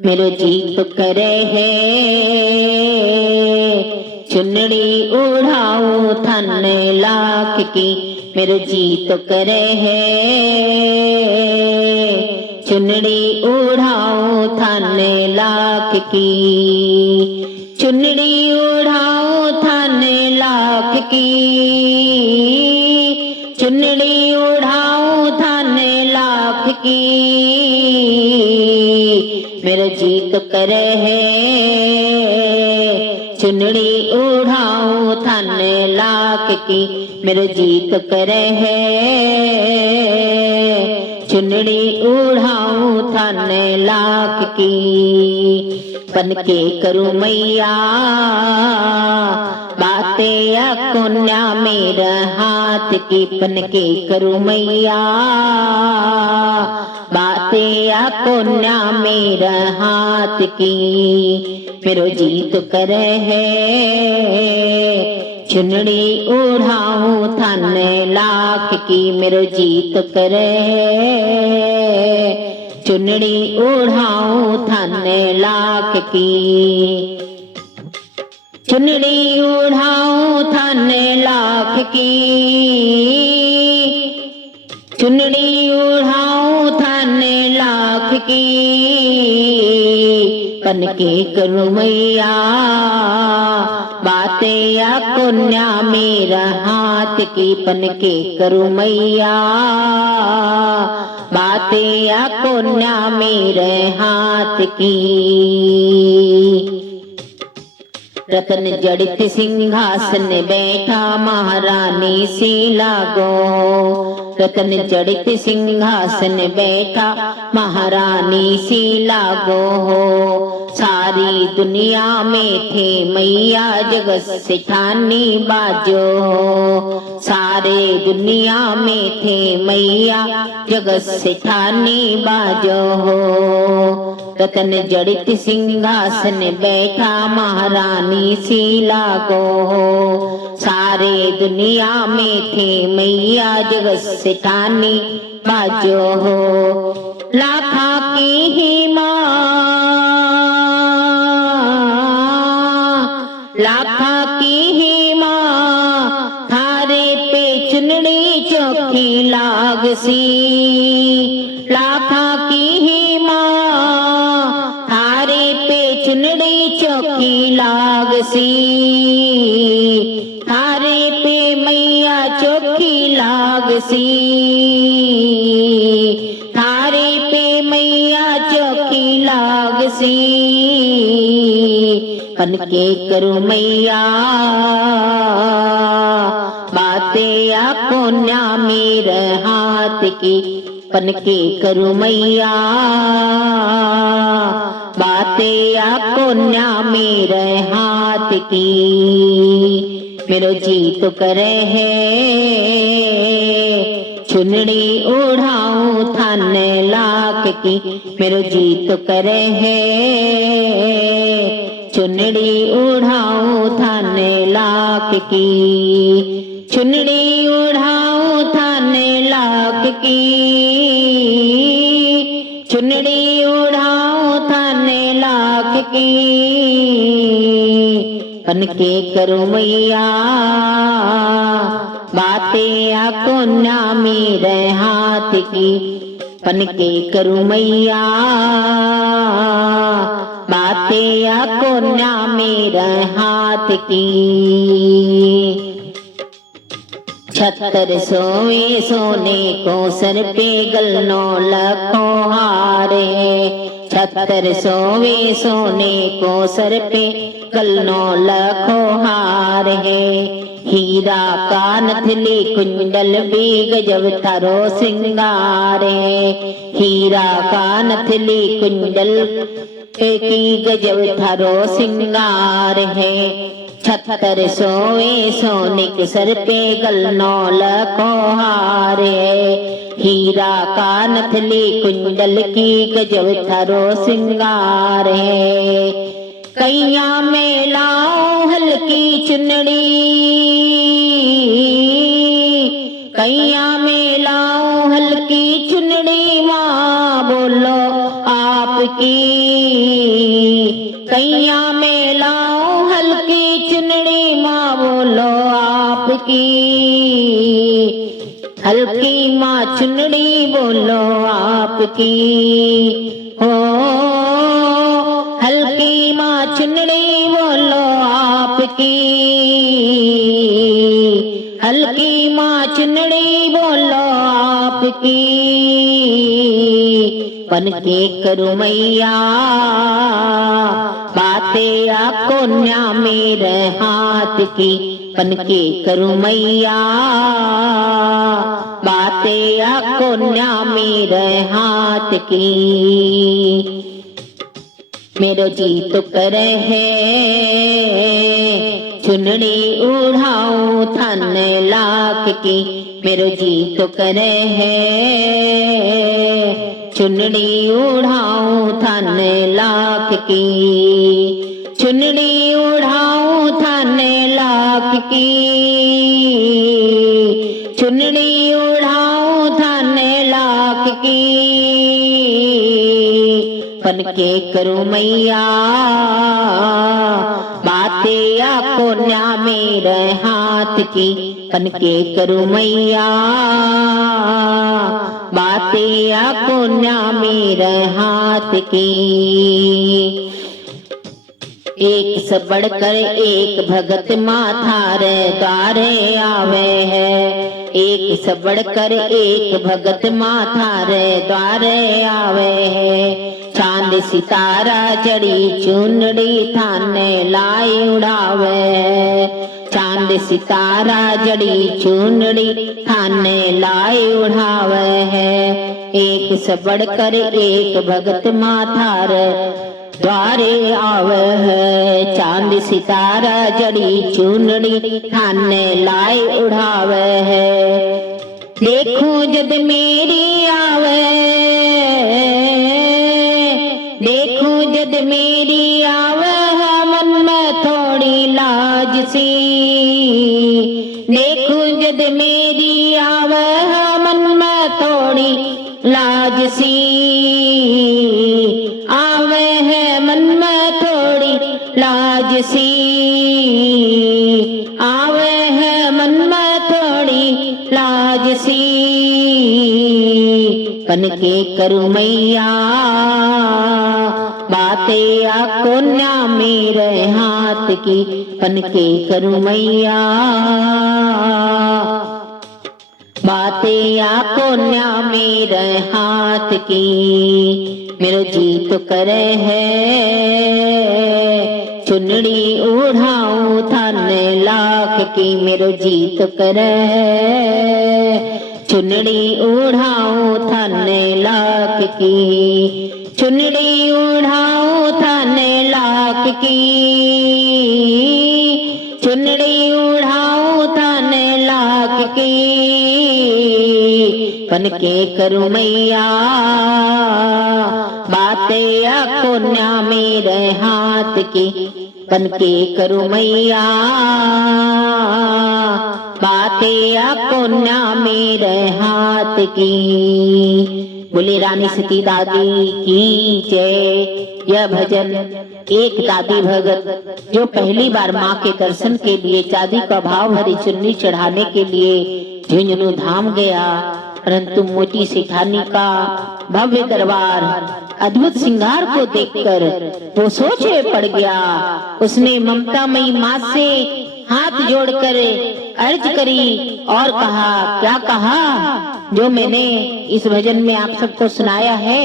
मेरो जी तो करे है चुनड़ी उड़ाऊं थाने लाख की। मेरो जी तो करे है चुनड़ी उड़ाऊं थाने लाख की। चुनड़ी उड़ाऊं थाने लाख की। चुनड़ी उड़ाऊं थाने लाख की। मेरा जी तो करे है चुनड़ी उड़ाऊं थाने लाख की। मेरा जी तो करे है चुनड़ी उड़ाऊं थाने लाख की। बन के करूं मैया बातें या कोन्या मेरा हाथ की। बन के करूं मैया बातें या कोन्या मेरा हाथ की। मेरो जी तो करे है चुनड़ी उड़ाऊं थाने लाख की। मेरो जी तो करे है चुनड़ी उड़ाऊं थाने लाख की। चुनड़ी उड़ाऊं थाने लाख की। चुनड़ी उड़ाऊं थाने लाख की। बन के करूं मैया बातें या कोन्या मेरा हाथ की। बन के करूं मैया बातें या कोन्या मेरे हाथ की। रतन जड़ित सिंहासन बैठा महारानी सी लागो। रतन जड़ित सिंहासन बैठा महारानी सी लागो। सारी दुनिया में थे मैया जगत से ठानी बाजो। सारे दुनिया में थे मैया जगत से ठानी बाजो। रतन जड़ित सिंहासन बैठा महारानी सी लागो। सारे दुनिया में थे मैया जगत से ठानी बाजो। लाखा की ही माँ लाखा की ही माँ थारे पे चुनड़ी चौकी लागसी। लाखा की ही माँ थारे पे चुनड़ी चौकी लागसी। थारे पे मैया चौकी लागसी। थारे पे मैया चौकी लागसी। बन के करूं मैया बातें या कोन्या मेरे हाथ की। बन के करूं मैया बातें या कोन्या मेरे हाथ की। मेरो जी तो करे है चुनड़ी उड़ाऊं थाने लाख की। मेरो जी तो करे है चुनड़ी उड़ाऊं थाने लाख की। चुनड़ी उड़ाऊं थाने लाख की। चुनड़ी उड़ाऊं थाने लाख की। बन के करूं मैया बातें या कोन्या मेरे हाथ की। बन के करूं मैया बातें या कोन्या मेरे हाथ की। छत्तर सोए सोने को सर पे गलनो लखों हारे। छत्तर सोए सोने को सर पे गलनो लखों हार है। हीरा कानथली कुंडल भी गजब थारो सिंगार है। हीरा कानथली कुंडल की गजब थारो सिंगार है। छत्तर सोए सोने के सर पे गलनो लखों हार है। हीरा कानथली कुंडल की गजब थारो सिंगार है। कैया में लाओ हल्की चुनड़ी। कैया में लाओ हल्की चुनड़ी माँ बोलो आप की, कैया में लाऊं हल्की चुनरी माँ बोलो आपकी, हल्की माँ चुनरी बोलो आपकी, हो हल्की माँ चुनरी बोलो आपकी, हल्की माँ चुनरी बोलो आपकी, बन के करूं मैया बातें आपको न्या मेरे हाथ की, बन के करूं मैया बातें आपको न्या मेरे हाथ की। मेरो जी तो करे है चुनरी उड़ाऊं थन लाख की, मेरो जी तो करे है चुनरी उड़ाऊं थन लाख की, चुनरी उड़ाऊं थन लाख की, चुनरी उड़ाऊं थन लाख की, बन के करूं मैया बातें आपको न्या मेरे हाथ की, बन के करूं मैया बातें आपको न्या मेरे हाथ की। एक से बढ़कर एक भगत माथा रे द्वारे आवे है, एक से बढ़कर एक भगत माथा रे द्वारे आवे है, चांद सितारा जड़ी चुनड़ी थाने लाई उड़ावे है, चांद सितारा जड़ी चुनड़ी थाने लाई उड़ावे है, एक से बढ़कर एक भगत माथा रे द्वारे आवे है, चांद सितारा जड़ी चुनड़ी थाने लाई उड़ावे है, देखूं जद मेरी आवे, देखूं जद मेरी आवे है मन में थोड़ी लाज सी, देखूं जद मेरी आवे है मन में थोड़ी लाज सी, आवे है मन में थोड़ी लाज सी, आवे है मन में थोड़ी लाज सी, बन के करूं मैया बातें आपको न्या मेरे हाथ की, बन के करूं मैया बातें आपको न्या मेरे हाथ की, मेरो जी तो करे है चुनड़ी उड़ाऊं थाने लाख की, मेरो जी तो करे है चुनड़ी उड़ाऊं थाने लाख की, चुनड़ी उड़ाऊं थाने लाख की, चुनड़ी उड़ाऊं थाने लाख की, बन के करूं मैया बातें आपको न्या मेरे हाथ की, बन के करूं मैया बातें आपको न्या मेरे हाथ की। बोले रानी सती दादी की जय। यह भजन एक दादी भगत जो पहली बार माँ के दर्शन के लिए चांदी का भाव भरी चुन्नी चढ़ाने के लिए झुंझुनू धाम गया, परंतु मोटी सेठानी का भव्य दरबार अद्भुत श्रृंगार को देखकर वो सोचे पड़ गया। उसने ममतामयी माँ से हाथ जोड़कर अर्ज करी और कहा, क्या कहा? जो मैंने इस भजन में आप सबको सुनाया है